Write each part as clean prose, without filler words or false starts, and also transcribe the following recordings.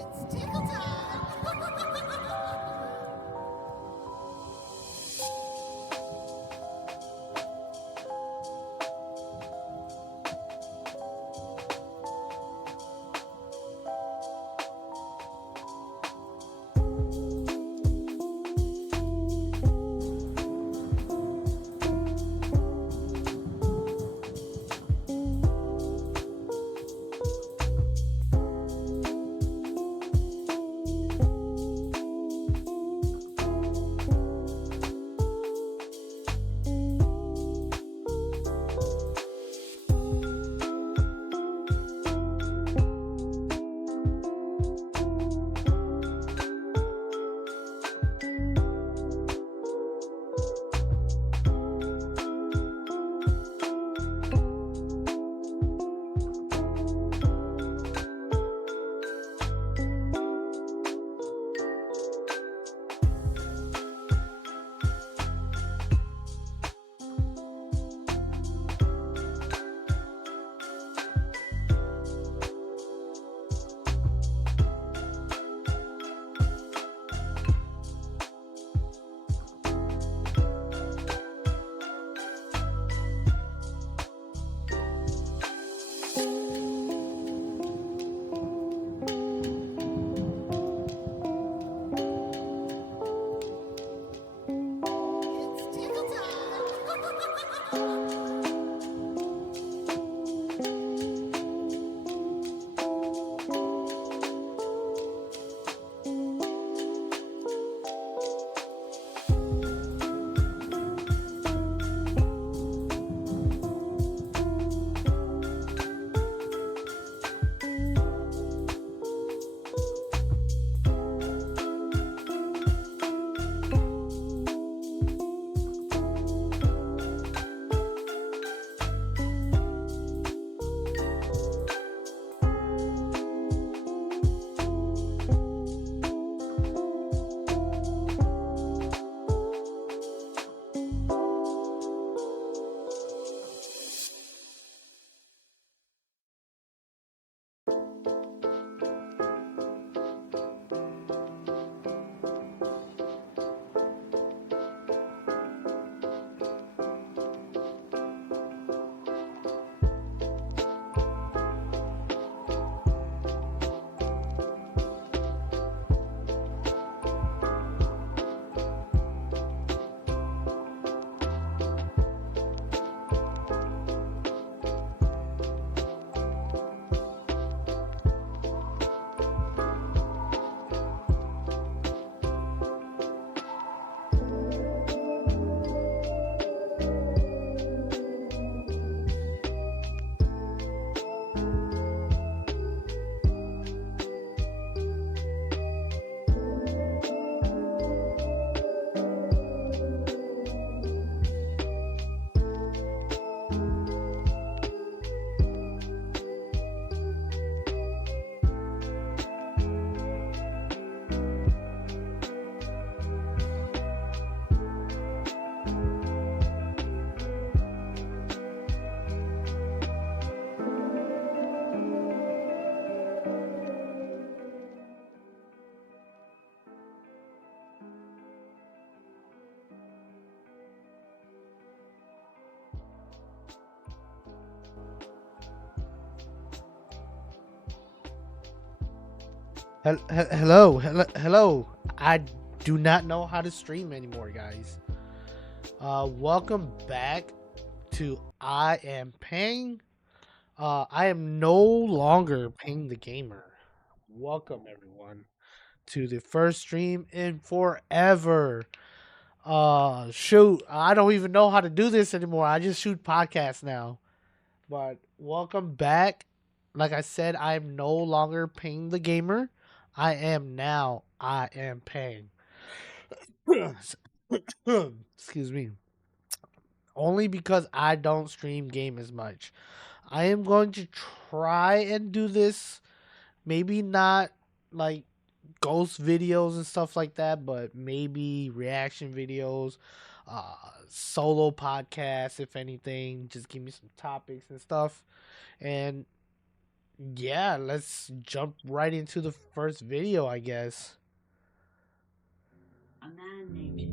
It's tickle time! It's tickle time! Hello. I do not know how to stream anymore, guys. Welcome back to I Am Paying. I am no longer paying the gamer. Welcome everyone to the first stream in forever. Shoot, I don't even know how to do this anymore. I just shoot podcasts now. But welcome back. Like I said, I am no longer paying the gamer. I am paying. Excuse me. Only because I don't stream game as much. I am going to try and do this. Maybe not like ghost videos and stuff like that, but maybe reaction videos, solo podcasts, if anything. Just give me some topics and stuff. And Yeah, let's jump right into the first video, I guess.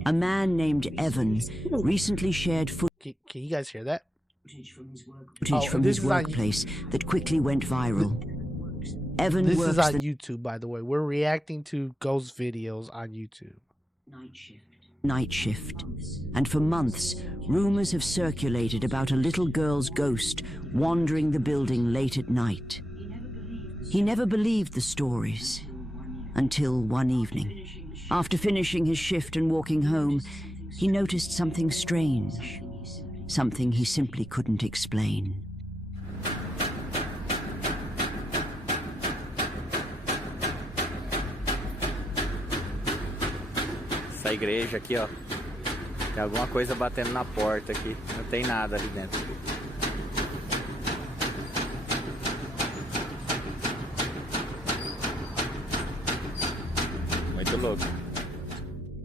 A man named Evan recently shared Can you guys hear that? footage from This his is on workplace that quickly went viral. Evan this is works on the YouTube, by the way. We're reacting to ghost videos on YouTube. night shift, and for months, rumors have circulated about a little girl's ghost wandering the building late at night. He never believed the stories until one evening. After finishing his shift and walking home, he noticed something strange, something he simply couldn't explain. Essa igreja aqui, ó. Tem alguma coisa batendo na porta aqui. Não tem nada ali dentro. Muito louco.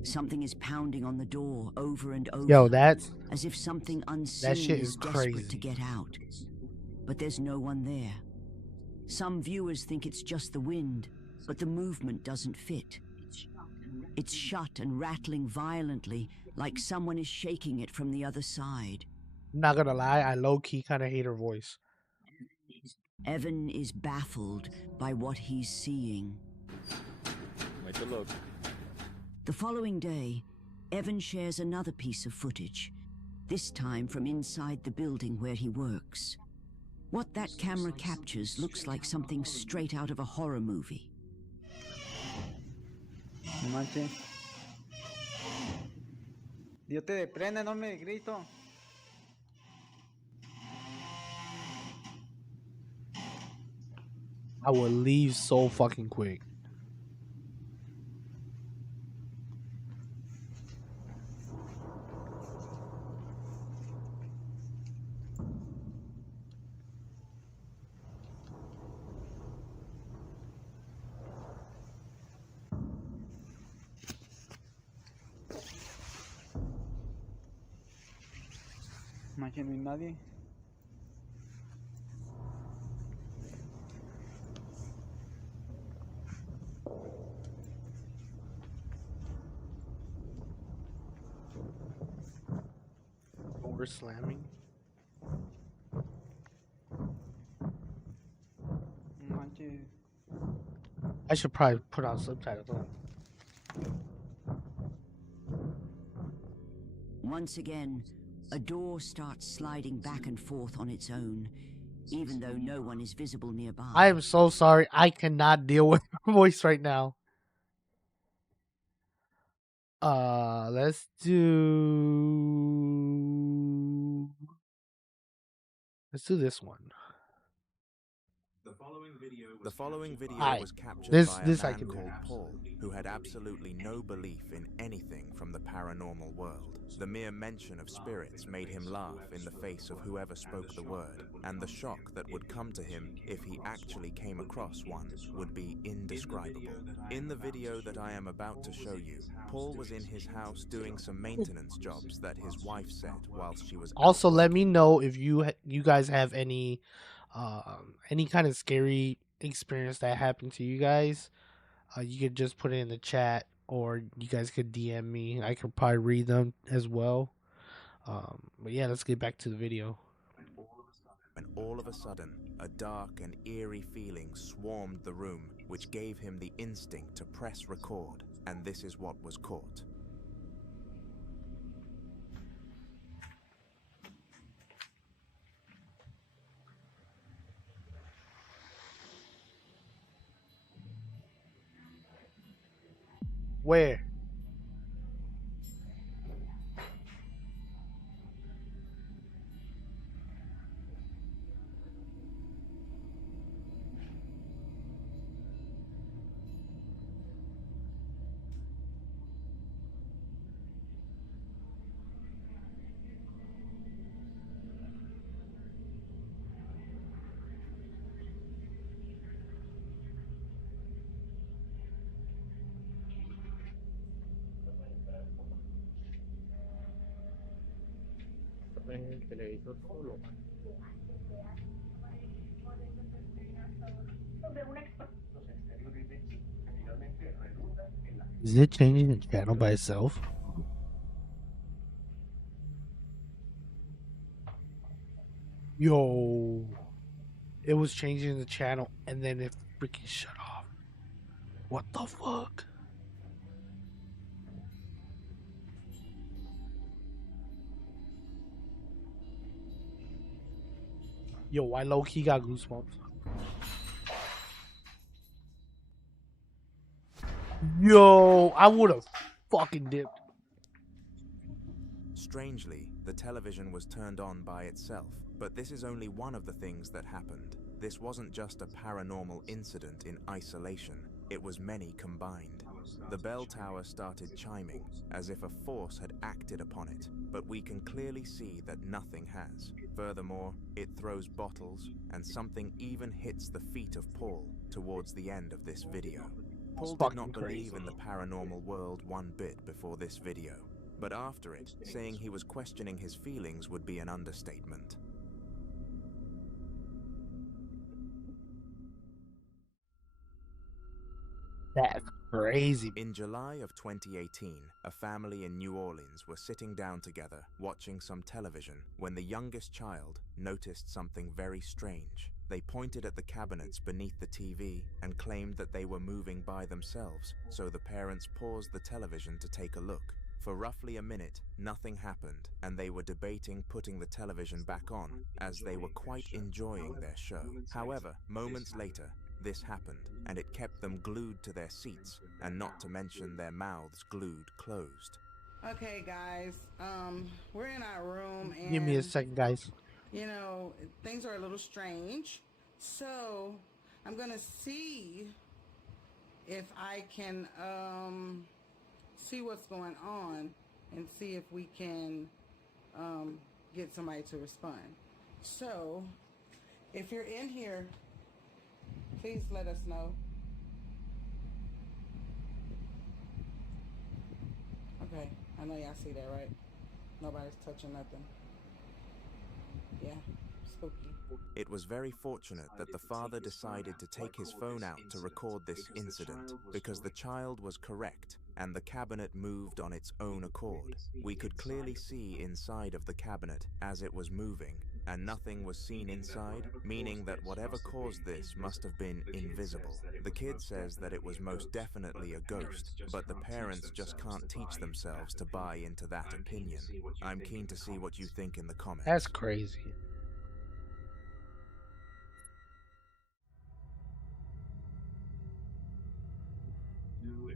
Something is pounding on the door over and over. Yo, that's as if something unseen shit is is desperate crazy. to get out. But there's no one there. Some viewers think it's just the wind, but the movement doesn't fit. It's shut and rattling violently, like someone is shaking it from the other side. I'm not gonna lie, I low-key kind of hate her voice. Evan is baffled by what he's seeing. Muito louco. The following day, Evan shares another piece of footage, this time from inside the building where he works. What that camera captures looks like something straight out of a horror movie. Manche. Dios te desprende, no me grito. I will leave so fucking quick. Manche, no hay nadie. Door slamming. Manche. I should probably put on subtitles. Huh? Once again, a door starts sliding back and forth on its own, even though no one is visible nearby. I am so sorry. I cannot deal with her voice right now. Let's do this one. The following video Alright, was captured this- by this a I man can do. called Paul, who had absolutely no belief in anything from the paranormal world. The mere mention of spirits made him laugh in the face of whoever spoke the word, and the shock that would come to him if he actually came across one would be indescribable. In the video that I am about to show you, Paul was in his house doing some maintenance jobs that his wife said whilst she was Also, out let working. me know if you guys have any kind of scary experience that happened to you guys. You could just put it in the chat, or you guys could DM me. I could probably read them as well. But yeah, let's get back to the video. When all of a sudden, a dark and eerie feeling swarmed the room, which gave him the instinct to press record, and this is what was caught. Where? Is it changing the channel by itself? Yo, it was changing the channel and then it freaking shut off. What the fuck? Yo, I low-key got goosebumps. Yo, I would have fucking dipped. Strangely, the television was turned on by itself, but this is only one of the things that happened. This wasn't just a paranormal incident in isolation, it was many combined. The bell tower started chiming, as if a force had acted upon it, but we can clearly see that nothing has. Furthermore, it throws bottles, and something even hits the feet of Paul towards the end of this video. Paul did not believe in the paranormal world one bit before this video, but after it, saying he was questioning his feelings would be an understatement. That's crazy. In July of 2018, a family in New Orleans were sitting down together, watching some television, when the youngest child noticed something very strange. They pointed at the cabinets beneath the TV and claimed that they were moving by themselves, so the parents paused the television to take a look. For roughly a minute, nothing happened, and they were debating putting the television back on, as they were quite enjoying their show. However, moments later, this happened, and it kept them glued to their seats, and not to mention their mouths glued closed. Okay, guys, we're in our room, and Give me a second, guys. you know, things are a little strange. So I'm gonna see if I can see what's going on and see if we can get somebody to respond. So if you're in here, please let us know. Okay, I know y'all see that, right? Nobody's touching nothing. Yeah, spooky. It was very fortunate that the father decided to take his phone out to record this incident, because the child was correct, and the cabinet moved on its own accord. We could clearly see inside of the cabinet as it was moving, and nothing was seen inside, meaning that whatever caused this must have been invisible. The kid says that it was most definitely a ghost, but the parents just can't teach themselves to buy into that opinion. I'm keen to see what you think in the comments. That's crazy.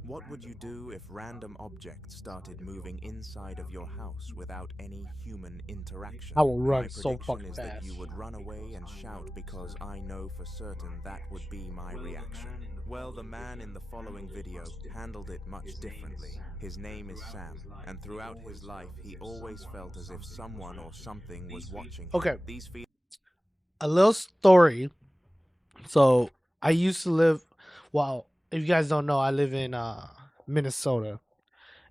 What would you do if random objects started moving inside of your house without any human interaction? I will run My so prediction fucking is that fast. you would run away and shout, because I know for certain that would be my reaction. Well, the man in the following video handled it much differently. His name is Sam, and throughout his life he always felt as if someone or something was watching him. Okay. These feelings A little story. So I used to live, well, if you guys don't know, I live in Minnesota,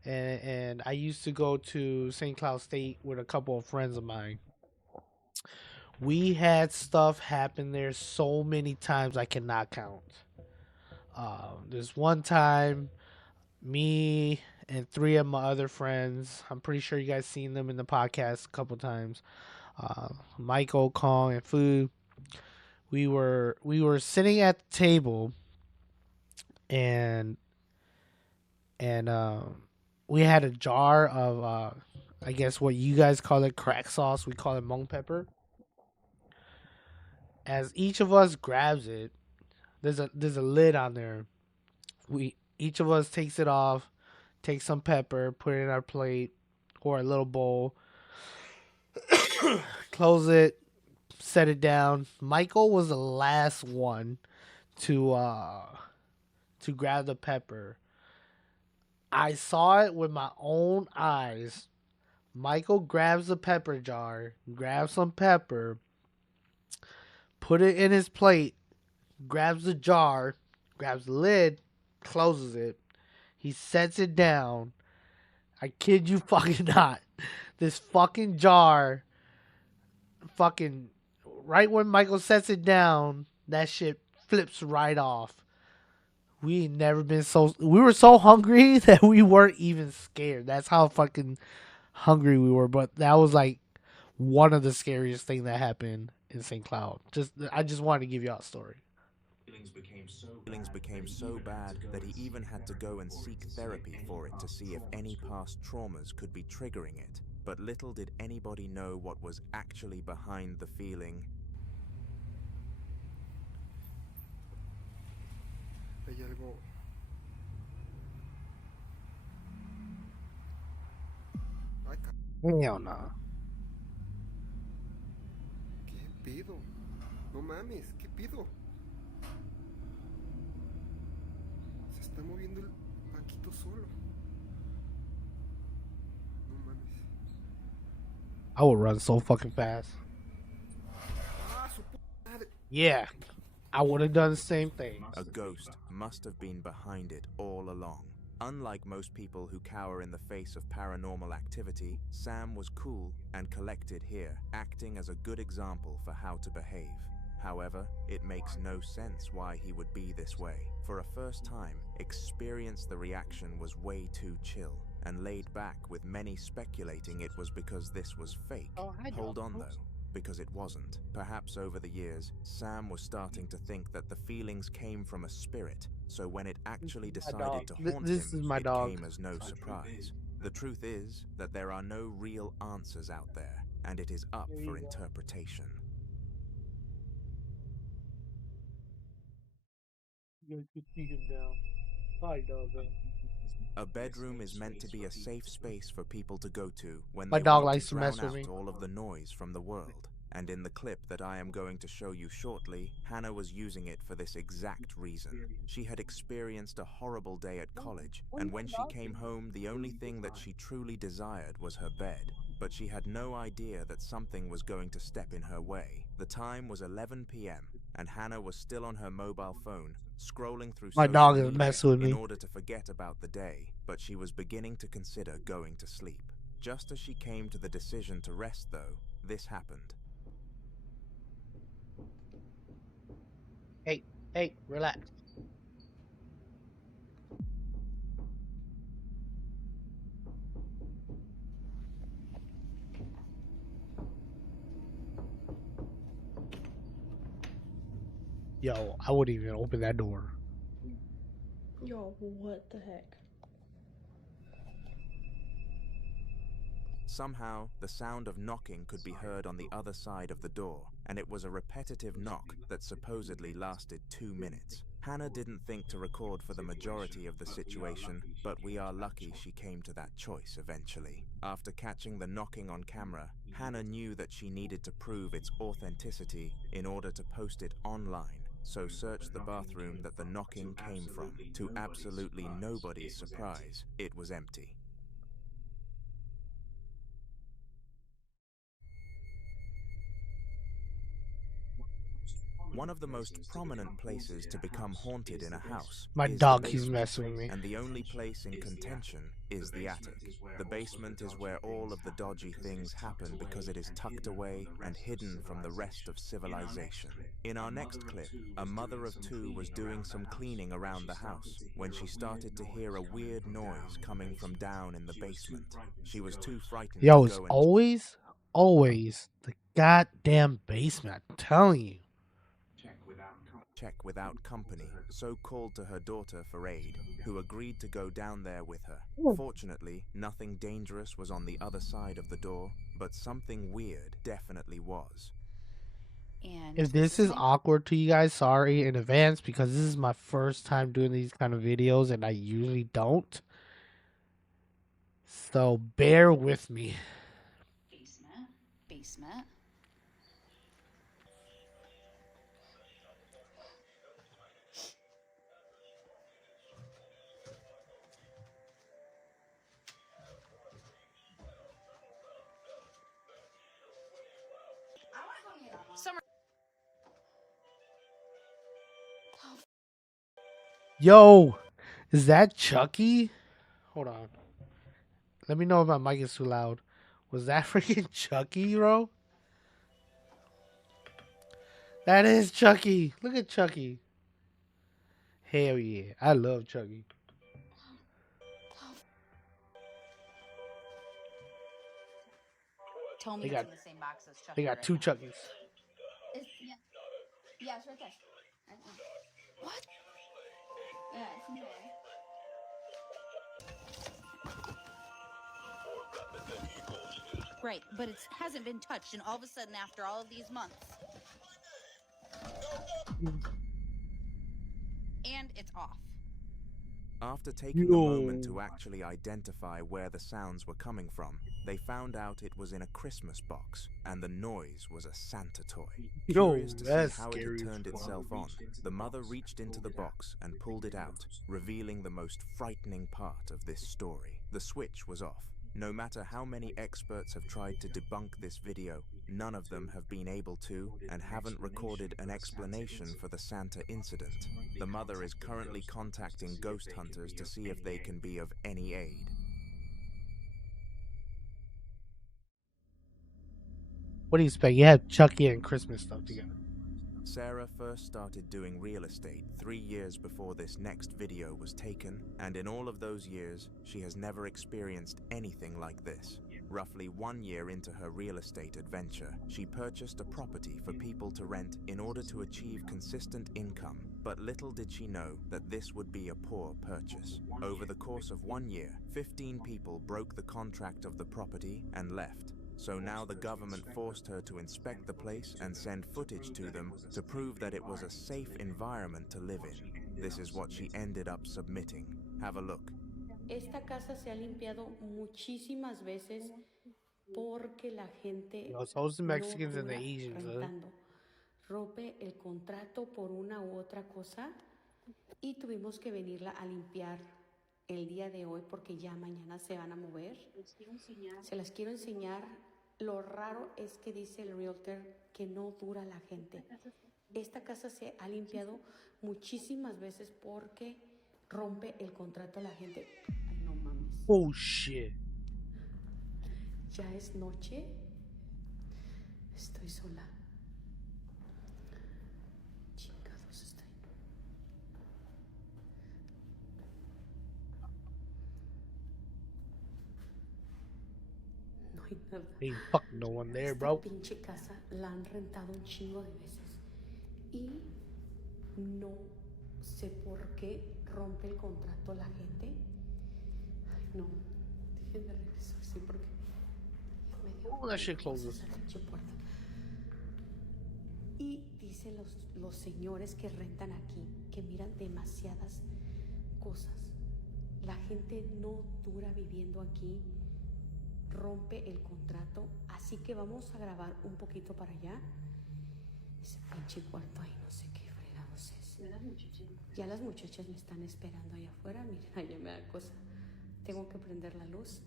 and I used to go to St. Cloud State with a couple of friends of mine. We had stuff happen there so many times I cannot count. There's one time, me and three of my other friends, I'm pretty sure you guys seen them in the podcast a couple times, Michael, Kong, and Fu. We were sitting at the table, and we had a jar of I guess what you guys call it, crack sauce. We call it mung pepper. As each of us grabs it, there's a lid on there. Each of us takes it off, takes some pepper, put it in our plate or a little bowl, close it, set it down. Michael was the last one to grab the pepper. I saw it with my own eyes. Michael grabs the pepper jar, grabs some pepper, put it in his plate, grabs the jar, grabs the lid, closes it. He sets it down. I kid you fucking not. This fucking jar, fucking, right when Michael sets it down, that shit flips right off. We ain't never been we were so hungry that we weren't even scared. That's how fucking hungry we were. But that was like one of the scariest thing that happened in St. Cloud. I just wanted to give y'all a story. Feelings became so bad that he even had to go and seek therapy for it to see if any past traumas could be triggering it. But little did anybody know what was actually behind the feeling. Hay algo. Ay, Hell no. ¿qué pido? No mames, ¿qué pido? Se está moviendo el banquito solo. No mames. I would run so fucking fast. Ah, su puta madre. Yeah, I would have done the same thing. A ghost must have been behind it all along. Unlike most people who cower in the face of paranormal activity, Sam was cool and collected here, acting as a good example for how to behave. However, it makes no sense why he would be this way. For a first time, Experience the reaction was way too chill and laid back, with many speculating it was because this was fake. Hold on though, because it wasn't. Perhaps over the years, Sam was starting to think that the feelings came from a spirit, so when it actually decided to haunt This him, is my it dog. came as no surprise. The truth is that there are no real answers out there, and it is up for interpretation. You can see him now. Hi, dog. A bedroom is meant to be a safe space for people to go to when My they dog want likes to to drown mess with out me. all of the noise from the world. And in the clip that I am going to show you shortly, Hannah was using it for this exact reason. She had experienced a horrible day at college, and when she came home, the only thing that she truly desired was her bed. But she had no idea that something was going to step in her way. The time was 11 p.m., and Hannah was still on her mobile phone, scrolling through My social dog is media messing with in me. order to forget about the day, but she was beginning to consider going to sleep. Just as she came to the decision to rest, though, this happened. Hey, relax. Yo, I wouldn't even open that door. Yo, what the heck? Somehow, the sound of knocking could be heard on the other side of the door, and it was a repetitive knock that supposedly lasted 2 minutes. Hannah didn't think to record for the majority of the situation, but we are lucky she came to that choice eventually. After catching the knocking on camera, Hannah knew that she needed to prove its authenticity in order to post it online, so searched the bathroom that the knocking came from. To absolutely nobody's surprise, it was empty. One of the most prominent places to become haunted in a house My is dog the keeps basement, messing with me. and the only place in contention is the attic. The basement is where all of the dodgy things happen because it is tucked away and hidden from the rest of civilization. In our next clip, a mother of two was doing some cleaning around the house when she started to hear a weird noise coming from down in the basement. She was too frightened Yo, to it's go and always the goddamn basement. I'm telling you. check without company, so called to her daughter for aid, who agreed to go down there with her. Fortunately, nothing dangerous was on the other side of the door, but something weird definitely was. And If this is awkward to you guys, sorry in advance, because this is my first time doing these kind of videos and I usually don't. So bear with me. basement. Summer. Yo, is that Chucky? Hold on. Let me know if my mic is too loud. Was that freaking Chucky, bro? That is Chucky. Look at Chucky. Hell yeah. I love Chucky. Tell me They it's got in the same box as they Chucky got right two now. Chuckies. Yeah, yeah, it's right there. What? Yeah, it's in there. Right, but it hasn't been touched, and all of a sudden, after all of these months, and it's off. After taking a moment to actually identify where the sounds were coming from, they found out it was in a Christmas box, and the noise was a Santa toy. Curious to see That's how it had scary as turned fuck. itself on, the mother reached into the box and pulled it out, revealing the most frightening part of this story. The switch was off. No matter how many experts have tried to debunk this video, none of them have been able to and haven't recorded an explanation for the Santa incident. The mother is currently contacting ghost hunters to see if they can be of any aid. What do you expect? You have Chucky and Christmas stuff together. Sarah first started doing real estate 3 years before this next video was taken, and in all of those years, she has never experienced anything like this. Roughly 1 year into her real estate adventure, she purchased a property for people to rent in order to achieve consistent income, but little did she know that this would be a poor purchase. Over the course of 1 year, 15 people broke the contract of the property and left. So now the government forced her to inspect the place and send footage to them to prove that it was a safe environment to live in. This is what she ended up submitting. Have a look. Esta casa se ha limpiado muchísimas veces porque la gente Yo, so it's the no Mexicans and the dura Asians, huh? rentando. Rompe el contrato por una u otra cosa y tuvimos que venirla a limpiar el día de hoy porque ya mañana se van a mover. Se las quiero enseñar. Lo raro es que dice el realtor que no dura la gente. Esta casa se ha limpiado muchísimas veces porque rompe el contrato a la gente. Ay, no mames. Oh shit. Ya es noche. Estoy sola. Chingados, estoy. No hay nada. Ain't fucking no one there, Esta bro. pinche casa la han rentado un chingo de veces. Y no sé por qué rompe el contrato a la gente. Ay, no. Dejen de regresar, sí, porque ya me dio Oh, that shit closes. esa pinche puerta. Y dicen los señores que rentan aquí que miran demasiadas cosas. La gente no dura viviendo aquí, rompe el contrato, así que vamos a grabar un poquito para allá. Ese pinche cuarto ahí, no sé qué fregados es. Ya las muchachas me están esperando allá afuera. Miren, allá me da cosa. Tengo que prender la luz.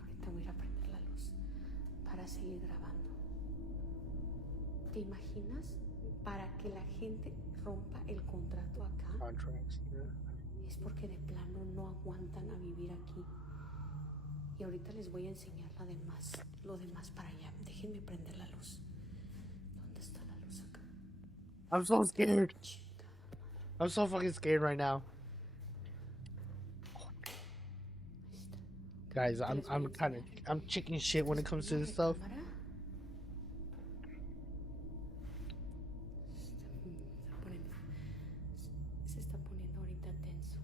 Ahorita voy a ir a prender la luz para seguir grabando. ¿Te imaginas? Para que la gente rompa el contrato acá, Contracts, yeah. es porque de plano no aguantan a vivir aquí. Y ahorita les voy a enseñar lo demás para allá. Déjenme prender la luz. ¿Dónde está la luz acá? I'm so scared. Chingada madre. I'm so fucking scared right now. Ahí está. Guys, Les voy a enseñar. I'm chicken shit when it comes to this stuff. Recámara. Se está poniendo ahorita tenso.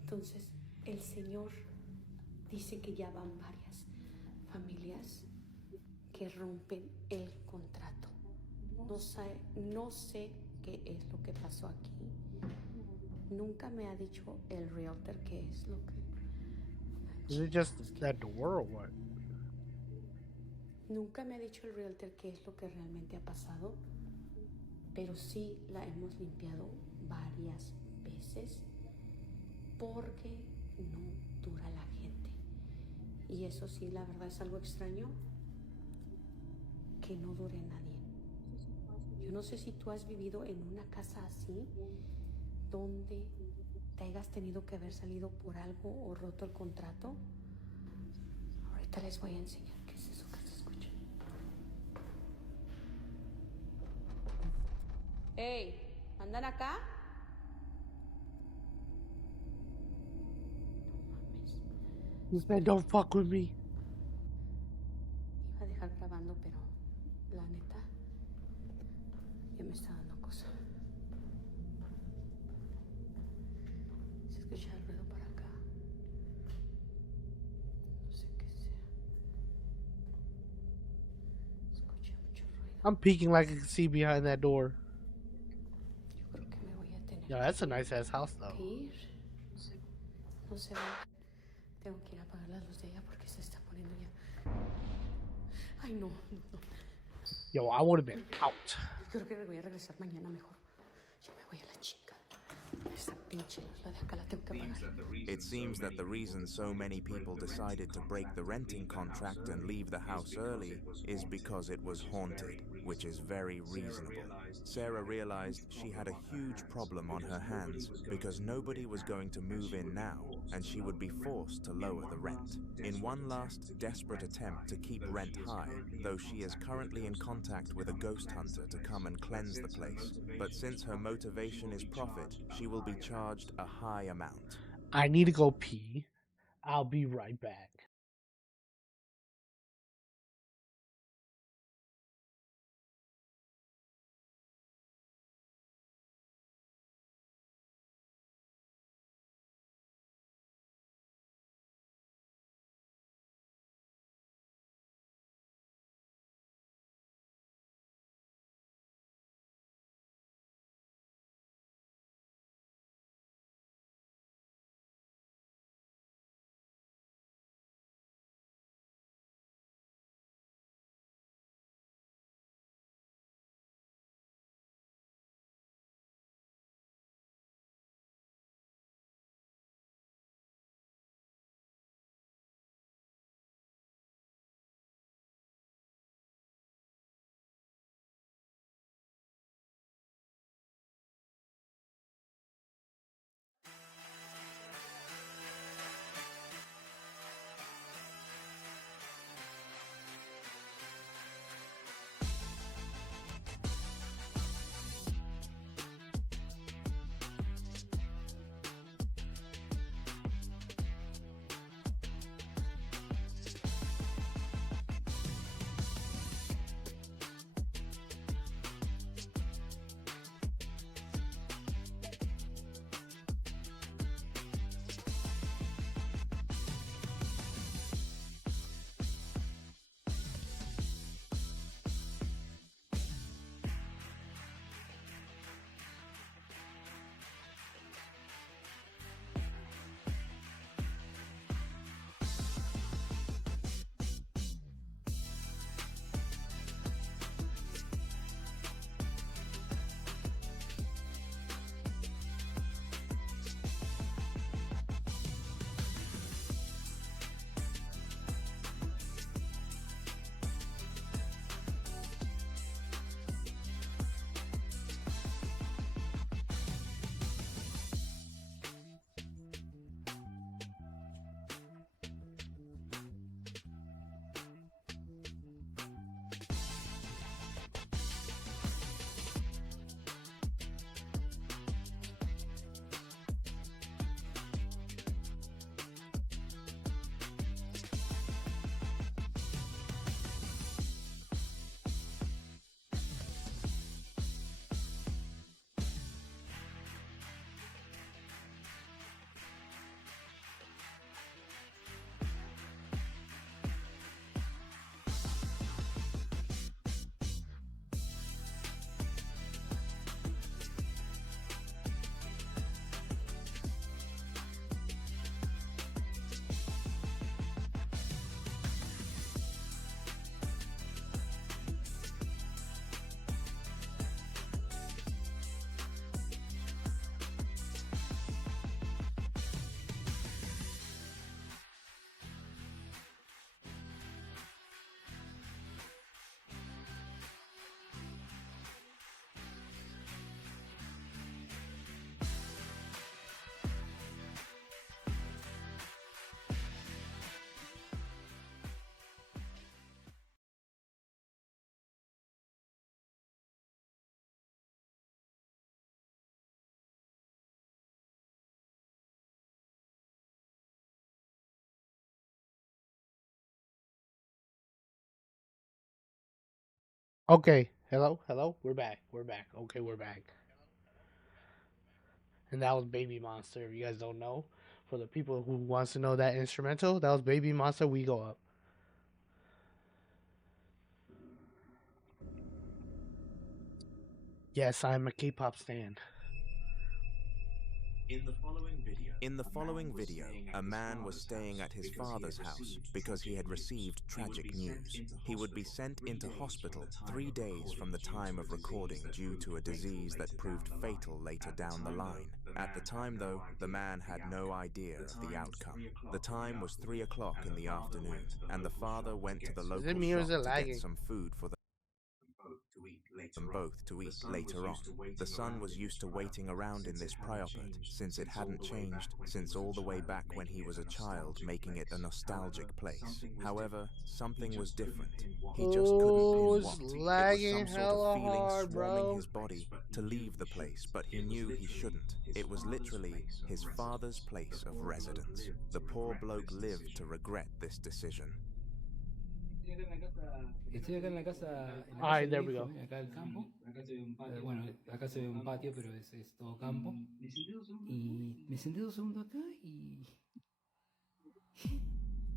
Entonces, el señor dice que ya van varias familias que rompen el contrato. No sé qué es lo que pasó aquí. Nunca me ha dicho el realtor qué es lo que... Is it just that door or what? Nunca me ha dicho el realtor qué es lo que realmente ha pasado, pero sí la hemos limpiado varias veces porque no dura la gente. Y eso sí, la verdad es algo extraño que no dure nadie. Yo no sé si tú has vivido en una casa así, donde te hayas tenido que haber salido por algo o roto el contrato. Ahorita les voy a enseñar qué es eso que se escucha. Hey, ¿andan acá? No mames. This man don't fuck with me. Iba a dejar grabando, pero la neta ya me está dando cosa. Se escucha el ruido para acá. No sé qué sea. Escuché mucho ruido. I'm peeking like I can see behind that door. Yo creo que me voy a tener Yo, that's a nice ass house que though. ir. No sé. Tengo que ir a apagar la luz de ella porque se está poniendo ya. Ay, no, no, no. Yo, I would have been out. Creo que me voy a regresar mañana mejor. Yo me voy a la chica. Esa pinche luz, la de acá la tengo que apagar. It seems that the reason so many people decided to break the renting contract and leave the house early is because it was haunted, which is very reasonable. Sarah realized she had a huge problem on her hands because nobody was going to move in now, and she would be forced to lower the rent. In one last desperate attempt to keep rent high, though she is currently in contact with a ghost hunter to come and cleanse the place, but since her motivation is profit, she will be charged a high amount. I need to go pee. I'll be right back. Okay, hello. We're back. Okay, we're back. And that was Baby Monster. If you guys don't know, for the people who wants to know that instrumental, that was Baby Monster. We go up. Yes, I'm a K-pop stan. In the following video, a man was staying at his father's house because he had received tragic news. He would be sent into hospital 3 days from the time of recording due to a disease that proved fatal later down the line. At the time, though, the man had no idea of the outcome. The time was 3 o'clock in the afternoon, and the father went to the Is it local me or is shop it to get lagging? some food for them both to eat later on. The son was used to waiting around in this Priopet, since it hadn't changed since all the way back when he was a child, making it a nostalgic place. However, something was different. He just couldn't Oh, pin it's what. It was lagging some sort of hella feeling hard, swarming bro. his body to leave the place, but he knew he shouldn't. It was literally his father's place of residence. The poor bloke lived to regret this decision. Estoy acá en la casa, All right, de there mi we hijo, go. acá el campo. Bueno, acá se ve un patio, pero es todo campo. Y me senté 2 segundos acá y...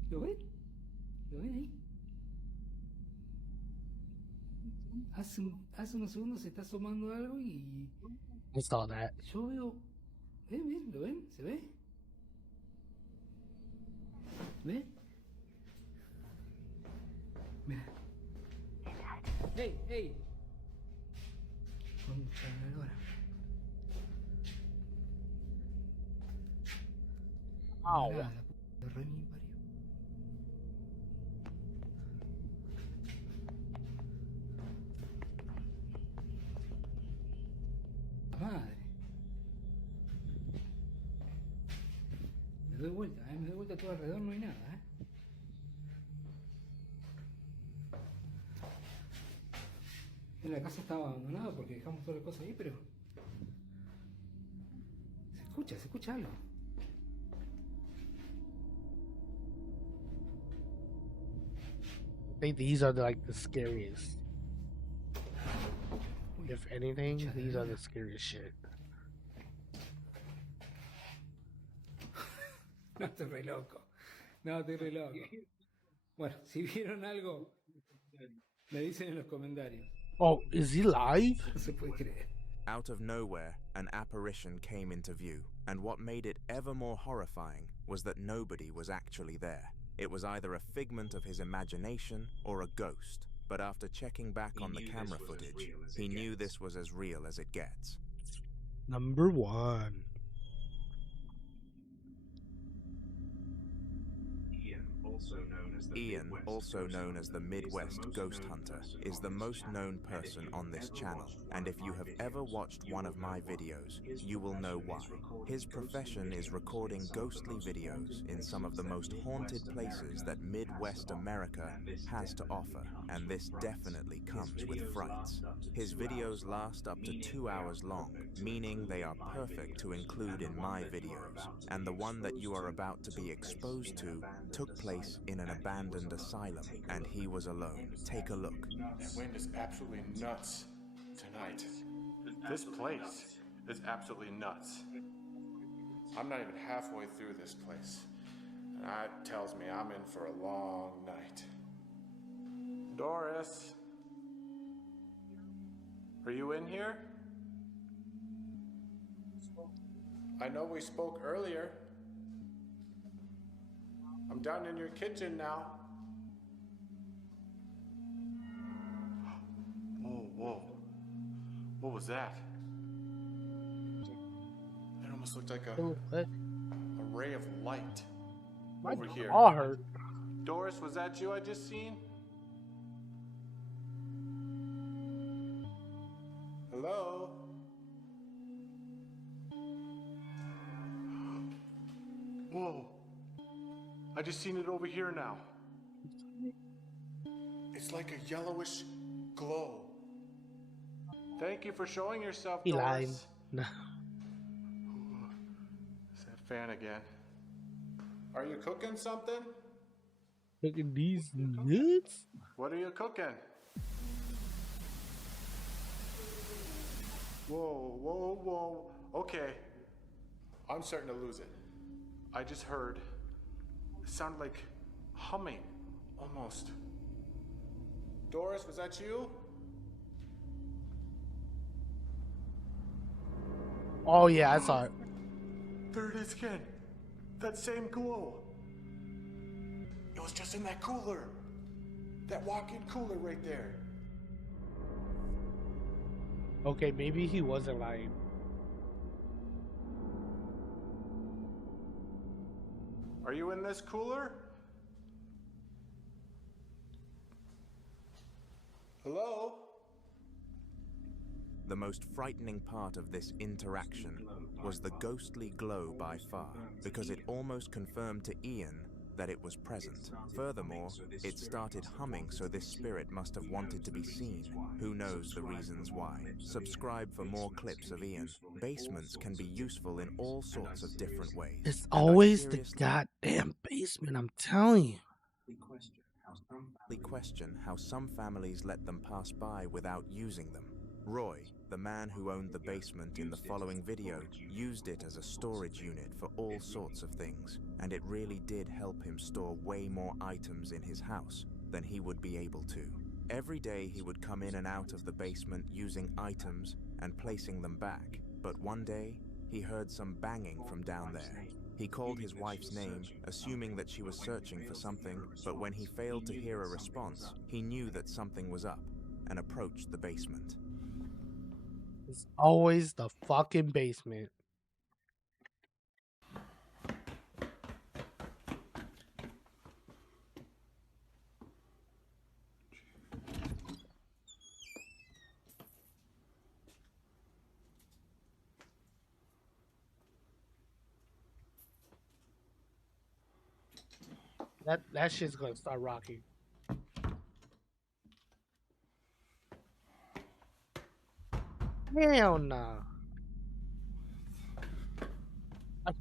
¿Lo ven? ¿Lo ven ahí? Hace unos segundos se está asomando algo y... I saw that. Yo veo... ¿Ven? ¿Lo ven? ¿Se ve? ¿Ven? Mira. ¡Ey! ¡Ey! Concha de la lora. Ow. Nada, la puta re mi parió. Madre. Me doy vuelta todo alrededor, no hay nada, En la casa estaba abandonada porque dejamos todas las cosas ahí, pero... Se escucha algo. I think these are like the scariest. If anything, these are the scariest shit. No, estoy re loco. Bueno, si vieron algo, me dicen en los comentarios. Oh, is he live? No se puede creer. Out of nowhere, an apparition came into view, and what made it ever more horrifying was that nobody was actually there. It was either a figment of his imagination or a ghost, but after checking back on the camera footage, he knew this was as real as it gets. Number 1. Ian, also known as the Midwest Ghost Hunter, is the most known person on this channel, and if you have ever watched one of my videos, you will know why. His profession is recording ghostly videos in some of the most haunted places that Midwest America has to offer, and this definitely comes with frights. His videos last up to 2 hours long, meaning they are perfect to include in my videos, and the one that you are about to be exposed to took place in an abandoned asylum, and he was alone. Take a look. That wind is absolutely nuts tonight. This place is absolutely nuts. I'm not even halfway through this place, and that tells me I'm in for a long night. Doris, are you in here? I know we spoke earlier. I'm down in your kitchen now. Whoa. What was that? It almost looked like a ray of light over here. All hurt. Doris, was that you I just seen? Hello? Whoa. I just seen it over here now. It's like a yellowish glow. Thank you for showing yourself, He lied. Doris. No. It's that fan again. Are you cooking something? Look at these nuts. What are you cooking? Whoa, whoa, whoa. Okay. I'm starting to lose it. I just heard. It sounded like humming. Almost. Doris, was that you? Oh yeah, I saw it. There it is again. That same glow. It was just in that cooler. That walk-in cooler right there. Okay, maybe he wasn't lying. Are you in this cooler? Hello? The most frightening part of this interaction was the ghostly glow by far, because it almost confirmed to Ian that it was present. Furthermore, it started humming, so this spirit must have wanted to be seen. Who knows the reasons why? Subscribe for more clips of Ian. Basements can be useful in all sorts of different ways. It's always the goddamn basement, I'm telling you. We question how some families let them pass by without using them. Roy, the man who owned the basement in the following video, used it as a storage unit for all sorts of things, and it really did help him store way more items in his house than he would be able to. Every day he would come in and out of the basement using items and placing them back, but one day he heard some banging from down there. He called his wife's name, assuming that she was searching for something, but when he failed to hear a response, he knew that something was up and approached the basement. It's always the fucking basement. That shit's gonna start rocking. Hell nah. I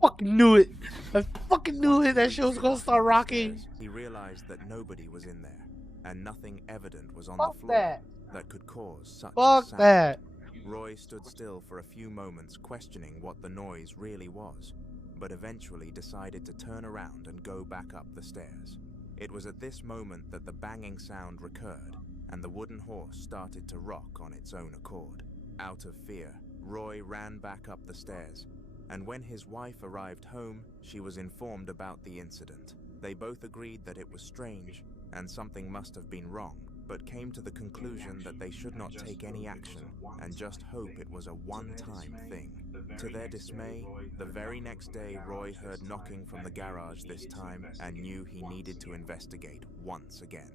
fucking knew it. I fucking knew it. That shit was gonna start rocking. He realized that nobody was in there, and nothing evident was on Fuck the floor that. could cause such a Fuck sound. that. Roy stood still for a few moments, questioning what the noise really was, but eventually decided to turn around and go back up the stairs. It was at this moment that the banging sound recurred, and the wooden horse started to rock on its own accord. Out of fear, Roy ran back up the stairs, and when his wife arrived home, she was informed about the incident. They both agreed that it was strange, and something must have been wrong, but came to the conclusion that they should not take any action and just hope it was a one-time thing. To their dismay, the very next day Roy heard knocking from the garage this time and knew he needed to investigate once again.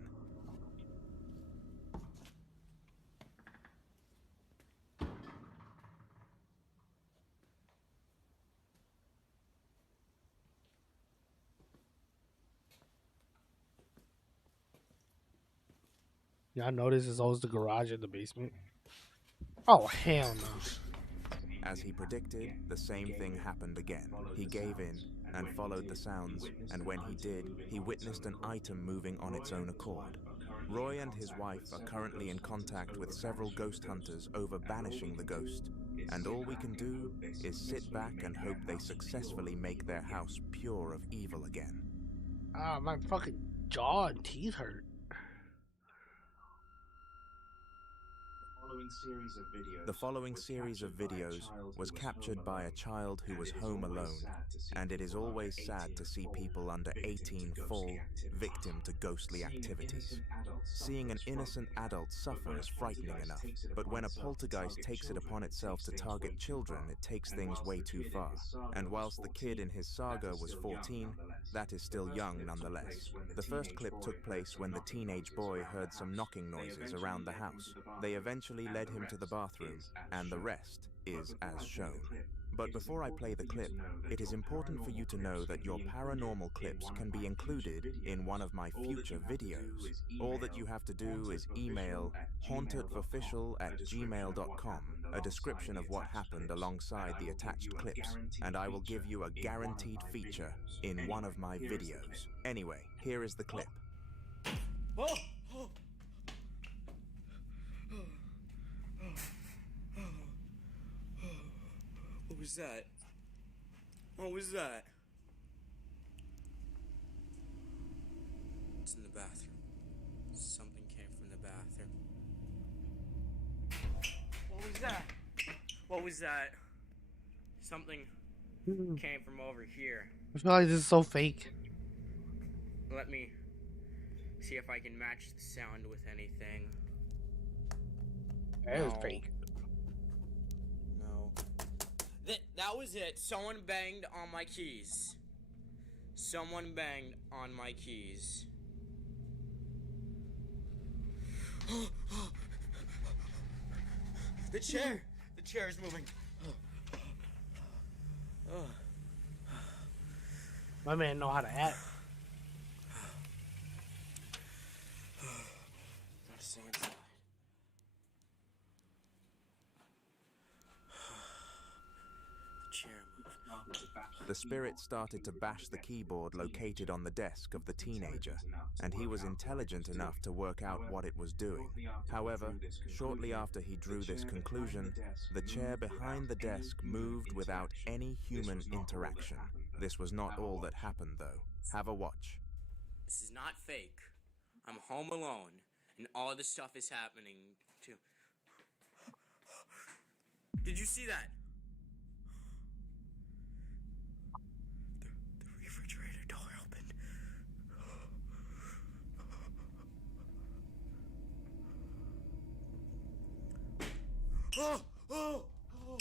Y'all notice it's always the garage in the basement? Oh, hell no. As he predicted, the same thing happened again. He gave in and followed the sounds, and when he did, he witnessed an item moving on its own accord. Roy and his wife are currently in contact with several ghost hunters over banishing the ghost, and all we can do is sit back and hope they successfully make their house pure of evil again. Ah, my fucking jaw and teeth hurt. The following series of videos was captured by a child who was home alone, and it is always sad to see people under 18 fall victim to ghostly activities. Seeing an innocent adult suffer is frightening enough, but when a poltergeist takes it upon itself to target children, it takes things way too far. And whilst the kid in his saga was 14, that is still young nonetheless. The first clip took place when the teenage boy heard some knocking noises around the house. They eventually led him to the bathroom, and the rest is as shown. But before I play the clip, it is important for you to know that your paranormal clips can be included in one of my future videos. All that you have to do is email hauntedofficial@gmail.com a description of what happened alongside the attached clips, and I will give you a guaranteed feature in one of my videos. Anyway, here is the clip. was that? What was that? It's in the bathroom. Something came from the bathroom. What was that? What was that? Something came from over here. I feel like this is so fake. Let me see if I can match the sound with anything. That was fake. No. That was it. Someone banged on my keys. Someone banged on my keys. The chair! The chair is moving. My man know how to act. Gotta stay inside. The chair moved. The spirit started to bash the keyboard located on the desk of the teenager, and he was intelligent enough to work out what it was doing. However, shortly after he drew this conclusion, the chair behind the desk moved without any human interaction. This was not all that happened, though. Have a watch. This is not fake. I'm home alone, and all this stuff is happening too. Did you see that? The refrigerator door opened. Oh! Oh! Oh! Oh!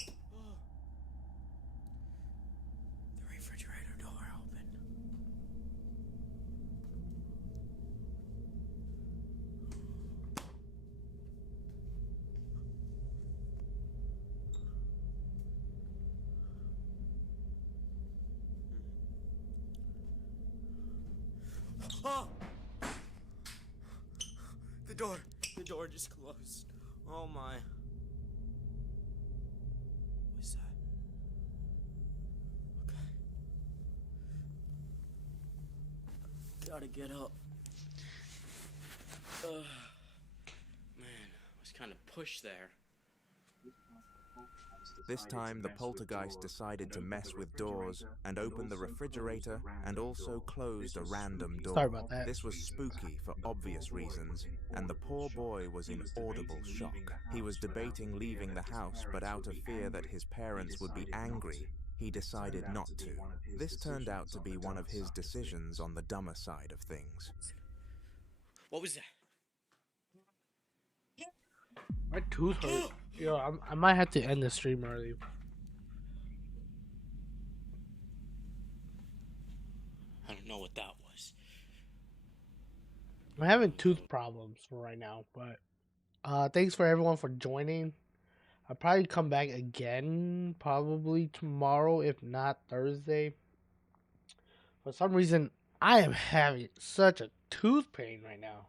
The refrigerator door opened. Oh! The door just closed. Oh my. What's that? Okay. Gotta get up. Man, I was kind of pushed there. This time, the poltergeist decided to mess with doors and opened the refrigerator and also closed a random door. Sorry about that. This was spooky for obvious reasons, and the poor boy was in audible shock. He was debating leaving the house, but out of fear that his parents would be angry, he decided not to. This turned out to be one of his decisions on the dumber side of things. What was that? My tooth hurt. Yo, I might have to end the stream early. I don't know what that was. I'm having tooth problems for right now, but thanks for everyone for joining. I'll probably come back again probably tomorrow, if not Thursday. For some reason, I am having such a tooth pain right now.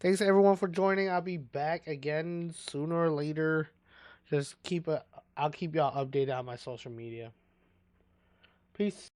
Thanks everyone for joining. I'll be back again sooner or later. Just I'll keep y'all updated on my social media. Peace.